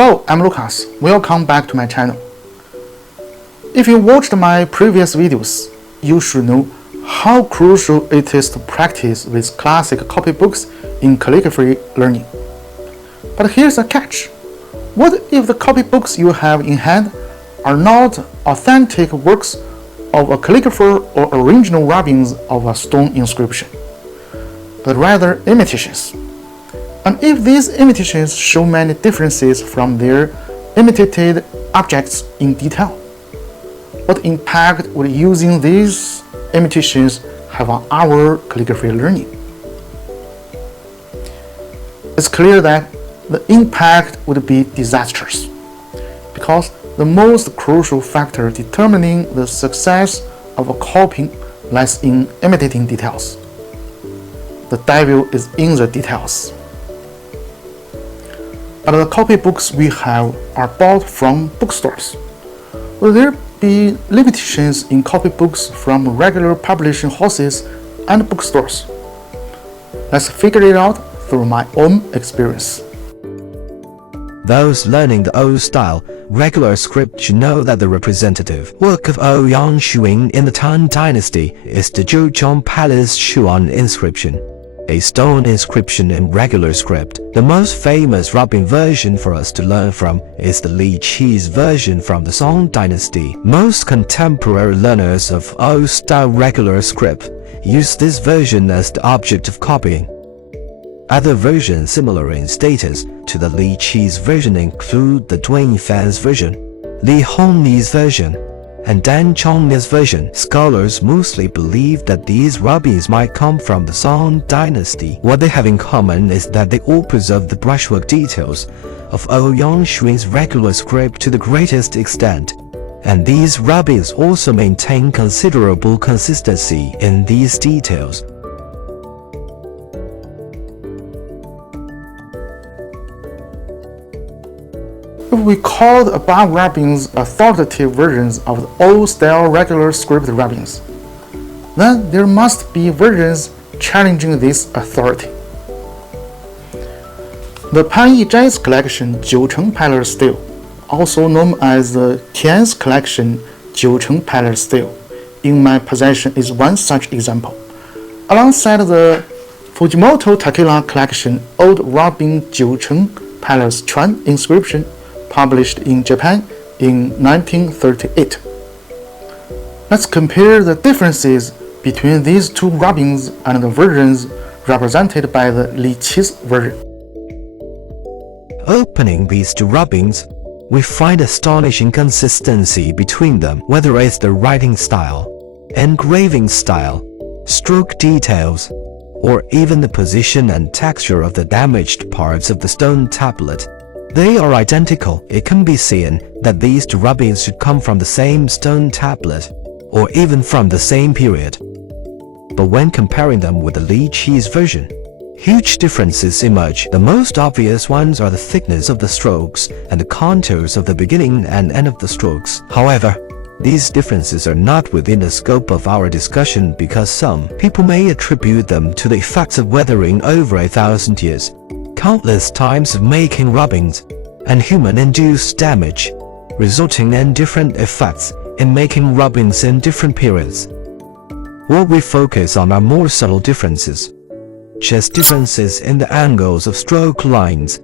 Hello, I'm Lucas. Welcome back to my channel. If you watched my previous videos, you should know how crucial it is to practice with classic copybooks in calligraphy learning. But here's a catch. What if the copybooks you have in hand are not authentic works of a calligrapher or original rubbings of a stone inscription, but rather imitations? And if these imitations show many differences from their imitated objects in detail, what impact would using these imitations have on our calligraphy learning? It's clear that the impact would be disastrous, because the most crucial factor determining the success of a copying lies in imitating details. The devil is in the details. But the copybooks we have are bought from bookstores. Will there be limitations in copybooks from regular publishing houses and bookstores? Let's figure it out through my own experience. Those learning the old style, regular script should know that the representative work of Ouyang Xuing in the Tang Dynasty is the Jiucheng Palace Rubbings inscription, a stone inscription in regular script. The most famous rubbing version for us to learn from is the Li Qi's version from the Song Dynasty. Most contemporary learners of old style regular script use this version as the object of copying. Other versions similar in status to the Li Qi's version include the Dwayne Fan's version, Li Hongni's version, and Dan Chongni's version. Scholars mostly believe that these rubbings might come from the Song Dynasty. What they have in common is that they all preserve the brushwork details of Ouyang Xuing's regular script to the greatest extent, and these rubbings also maintain considerable consistency in these details. If we call the above rubbings authoritative versions of the old-style regular script rubbings, then there must be versions challenging this authority. The Pan Yizhai's collection Jiucheng Palace Style, also known as the Tian's collection Jiucheng Palace Style, in my possession is one such example. Alongside the Fujimoto Takela collection Old Rubbing Jiucheng Palace Chuan inscription, published in Japan in 1938. Let's compare the differences between these two rubbings and the versions represented by the Li Qi's version. Opening these two rubbings, we find astonishing consistency between them, whether it's the writing style, engraving style, stroke details, or even the position and texture of the damaged parts of the stone tablet. They are identical. It can be seen that these two rubbings should come from the same stone tablet, or even from the same period. But when comparing them with the Li Qi's version, huge differences emerge. The most obvious ones are the thickness of the strokes and the contours of the beginning and end of the strokes. However, these differences are not within the scope of our discussion because some people may attribute them to the effects of weathering over 1,000 years, countless times of making rubbings, and human-induced damage, resulting in different effects in making rubbings in different periods. What we focus on are more subtle differences, just differences in the angles of stroke lines.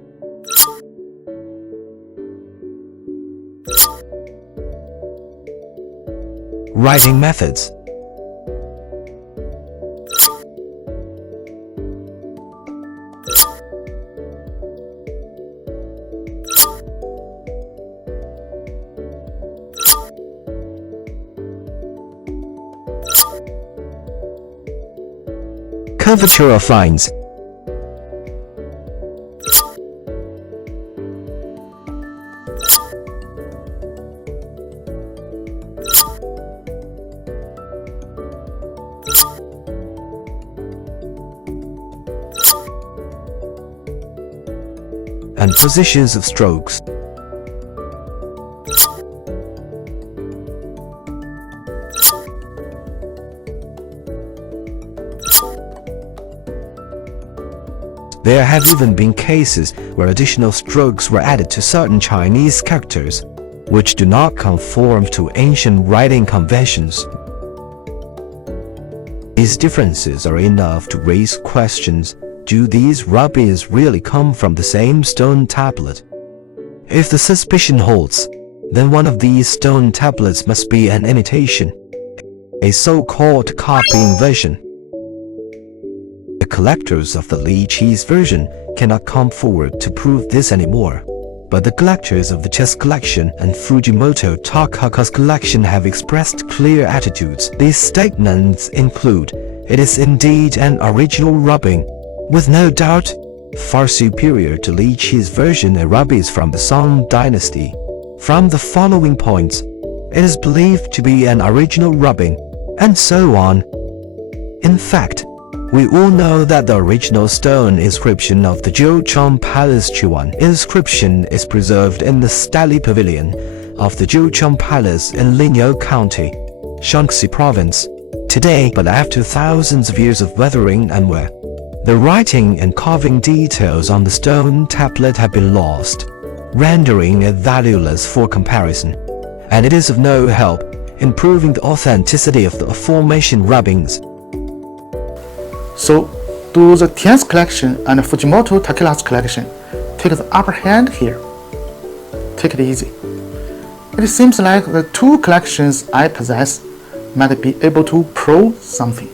Writing methods. Curvature of lines. And positions of strokes. There have even been cases where additional strokes were added to certain Chinese characters, which do not conform to ancient writing conventions. These differences are enough to raise questions. Do these rubbings really come from the same stone tablet? If the suspicion holds, then one of these stone tablets must be an imitation, a so-called copying version. The collectors of the Li Qi's version cannot come forward to prove this anymore, but the collectors of the chess collection and Fujimoto Takaka's collection have expressed clear attitudes. These statements include, "It is indeed an original rubbing, with no doubt far superior to Li Qi's version of rubbings from the Song dynasty. From the following points, it is believed to be an original rubbing," and so on. In fact, we all know that the original stone inscription of the Jiucheng Palace inscription is preserved in the Stately Pavilion of the Jiucheng Palace in Lingyou County, Shaanxi Province, today, but after thousands of years of weathering and wear, the writing and carving details on the stone tablet have been lost, rendering it valueless for comparison, and it is of no help in proving the authenticity of the aforementioned rubbings. So, do the Tian's collection and Fujimoto Takaka's collection take the upper hand here? Take it easy. It seems like the two collections I possess might be able to prove something.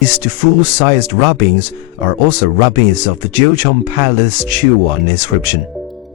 These two full-sized rubbings are also rubbings of the Jiucheng Palace inscription,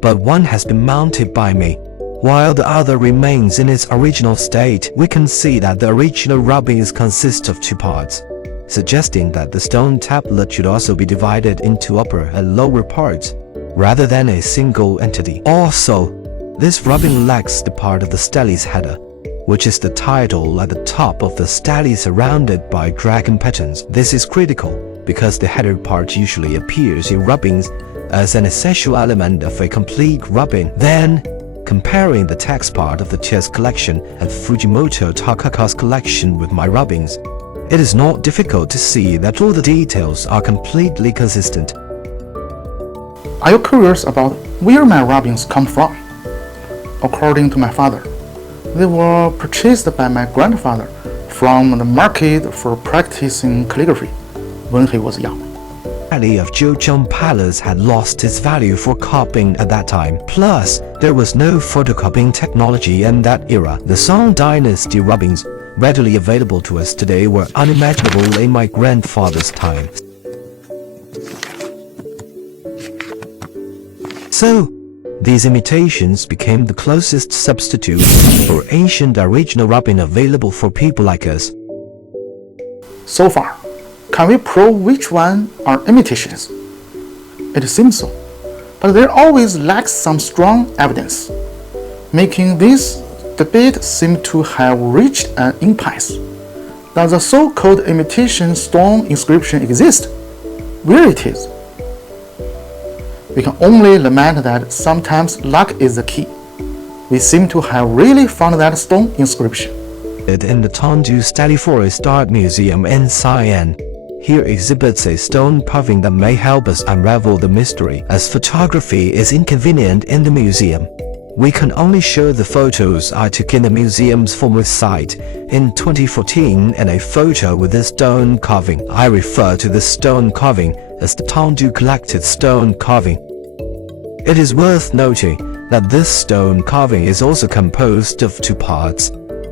but one has been mounted by me, while the other remains in its original state. We can see that the original rubbings consist of two parts, suggesting that the stone tablet should also be divided into upper and lower parts, rather than a single entity. Also, this rubbing lacks the part of the Stately's header, which is the title at the top of the stele surrounded by dragon patterns. This is critical because the header part usually appears in rubbings as an essential element of a complete rubbing. Then, comparing the text part of the chess collection and Fujimoto Takaka's collection with my rubbings, it is not difficult to see that all the details are completely consistent. Are you curious about where my rubbings come from? According to my father, they were purchased by my grandfather from the market for practicing calligraphy when he was young. The stele of Jiucheng Palace had lost its value for copying at that time. Plus, there was no photocopying technology in that era. The Song dynasty rubbings readily available to us today were unimaginable in my grandfather's time. So, these imitations became the closest substitute for ancient original rubbing available for people like us. So far, can we prove which one are imitations? It seems so, but there always lacks some strong evidence, making this debate seem to have reached an impasse. Does the so-called imitation stone inscription exist? Where it is? We can only lament that sometimes luck is the key. We seem to have really found that stone inscription. In the Tongdu Stately Forest Art Museum in Xi'an, here exhibits a stone carving that may help us unravel the mystery. As photography is inconvenient in the museum, we can only show the photos I took in the museum's former site in 2014 and a photo with this stone carving. I refer to this stone carving as the Tongdu collected stone carving. It is worth noting that this stone carving is also composed of two parts,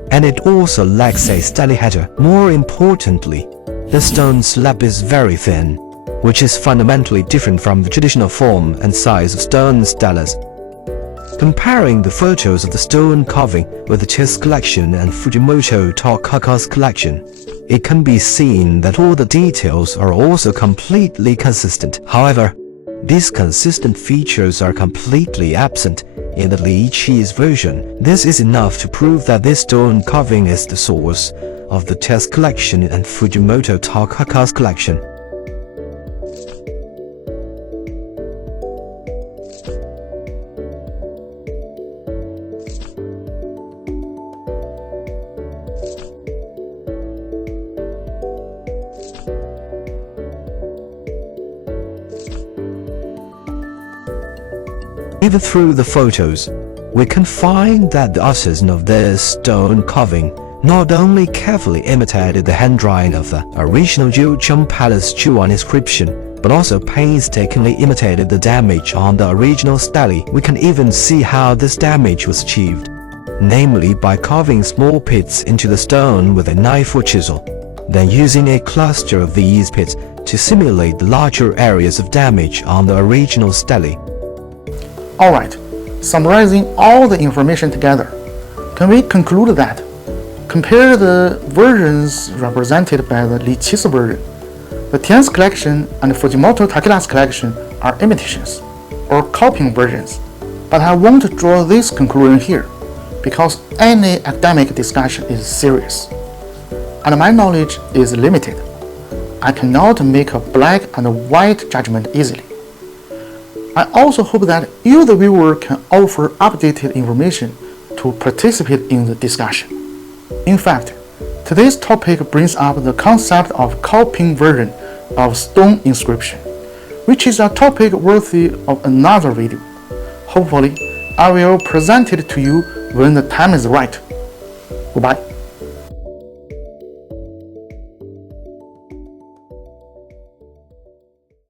and it also lacks a stele header. More importantly, the stone slab is very thin, which is fundamentally different from the traditional form and size of stone steles. Comparing the photos of the stone carving with the chess collection and Fujimoto Takaka's collection, it can be seen that all the details are also completely consistent. However, these consistent features are completely absent in the Li Qi's version. This is enough to prove that this stone carving is the source of the chess collection and Fujimoto Takaka's collection. Even through the photos, we can find that the artisan of this stone carving not only carefully imitated the handwriting of the original Jiucheng Palace Chuan inscription, but also painstakingly imitated the damage on the original stele. We can even see how this damage was achieved, namely by carving small pits into the stone with a knife or chisel, then using a cluster of these pits to simulate the larger areas of damage on the original stele. Alright, summarizing all the information together, can we conclude that compare the versions represented by the Li Qi's version, the Tian's collection and Fujimoto Takeda's collection are imitations or copying versions, but I won't draw this conclusion here because any academic discussion is serious, and my knowledge is limited. I cannot make a black and white judgment easily. I also hope that you, the viewer, can offer updated information to participate in the discussion. In fact, today's topic brings up the concept of copying version of stone inscription, which is a topic worthy of another video. Hopefully, I will present it to you when the time is right. Goodbye.